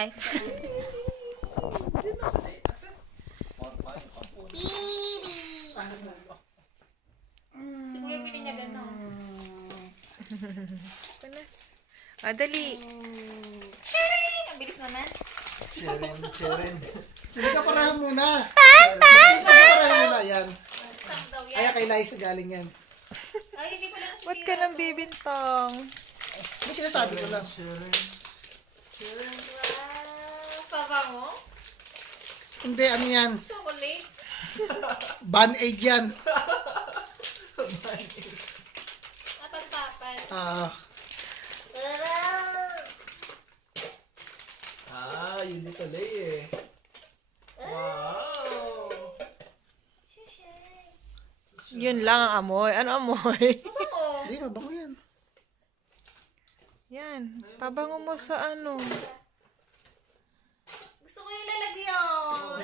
Hi. Si Kuya bininyagan na. Panas. Dali. Sharing! Ang bilis naman. Sharing. Hindi ka parahan muna. Hindi ka parahan muna. Yan. Sam daw yan. Kaya kay Liza galing yan. Ay, hindi ko lang Ba't ka nang bibintang? Hindi sinasabi ko lang. Sharing. Wow. Pabango? Hindi, ano yan? Chocolate? Band-aid yan. Napagpapan. Yun di pala eh. Wow! Yun lang ang amoy. Ano amoy? Pabango. Hindi, mabango yan. Yan. Pabango mo sa ano. Gusto ko yung lalagyan.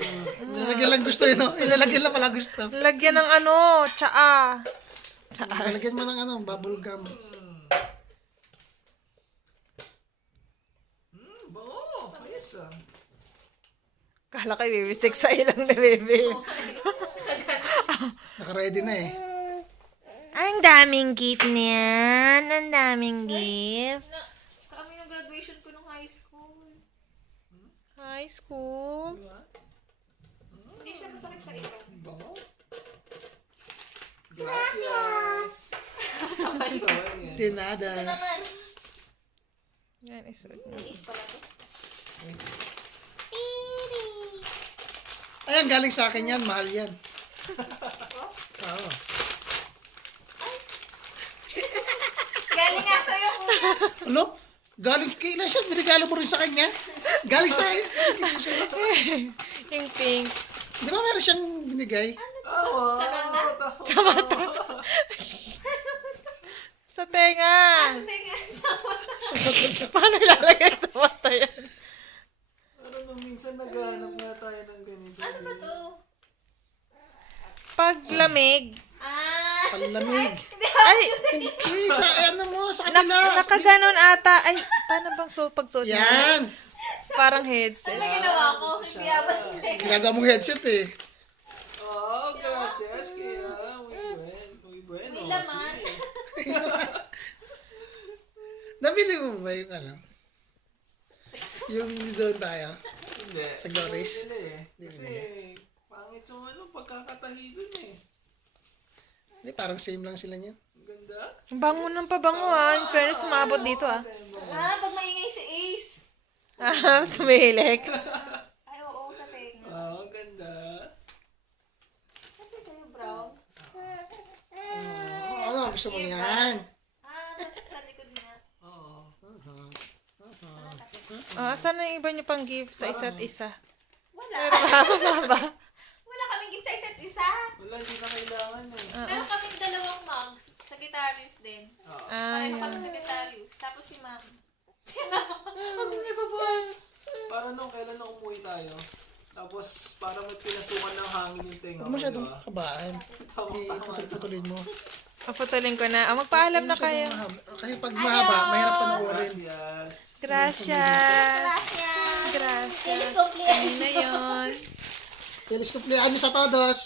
Ilalagyan lang gusto yun, no? Ilalagyan lang pala gusto. Lagyan ng ano, tsaa. Ilalagyan mo ng ano, bubble gum. Bango! Ayos ah. Kala kay bibisik sa ilang na baby. Naka-ready na eh. Ang daming gift niyan. Ang daming gift. Kami ng graduation ko nung high school. High school. Hindi siya masakit sa iba. Bango. Gracias! Hindi nada. Naman. Yan, isuot mo. Is pala to. Ayan, galing sa akin yan. Mahal yan. Oo. Galing nga sa'yo, kuya. Ano? Galing kailan siya? Binigalo mo rin sa kanya? Galing sa... Yung pink. Di ba meron siyang binigay? Oo! Sa mata. Sa tenga. Tinga, sama. Paano ilalagay sa mata yan? Ano nung minsan naghahanap nga tayo ng ganito. Ano ba to? Paglamig. Palamig. Ay, Eh, sa ano mo, sa kanila. nakaganon ata. Ay, paano bang pagsuot mo? Yan. Parang headset. Ano ginawa ko? Hindi abas na eh. Ginagawa mong headset eh. Oh, gracias kaya. Muy bueno. May laman. Nabili mo ba yung ano? Yung doon tayo? Hindi. Sa Glories? Hindi eh. Kasi pangit yung ano, pagkakatahi dun eh. Hindi, parang same lang sila niyan. Ang ganda. Ang bango ng pabango ah. In fairness, sumabot dito ah. Pag maingay si Ace. Sumihilik. Ay, oo, sa tenga. Ang ganda. Kasi sa'yo, brown. Ano, gusto mo yan? Sa likod niya. Oo. Saan na yung iba niyo pang gift sa isa't isa? Wala. Haba. Wala kaming gift sa isa't isa. Wala, hindi na kailangan eh. Meron kaming dalawang mugs. Sagittarius din. Pareho kami Sagittarius. Tapos si Ma'am. Ang nababas. Para nung kailan na umuwi tayo. Tapos para may pinasukan ng hangin yung tenga Huwag mo, masyadong diba? kabaan. Iputol-putulin mo. Paputulin ko na. Magpaalam na kayo. Kasi pag mahaba, mahirap panoorin. Yes. Gracias. Gracias. Gracias. Feliz cumpleaños. Ano na yun? Feliz cumpleaños a todos!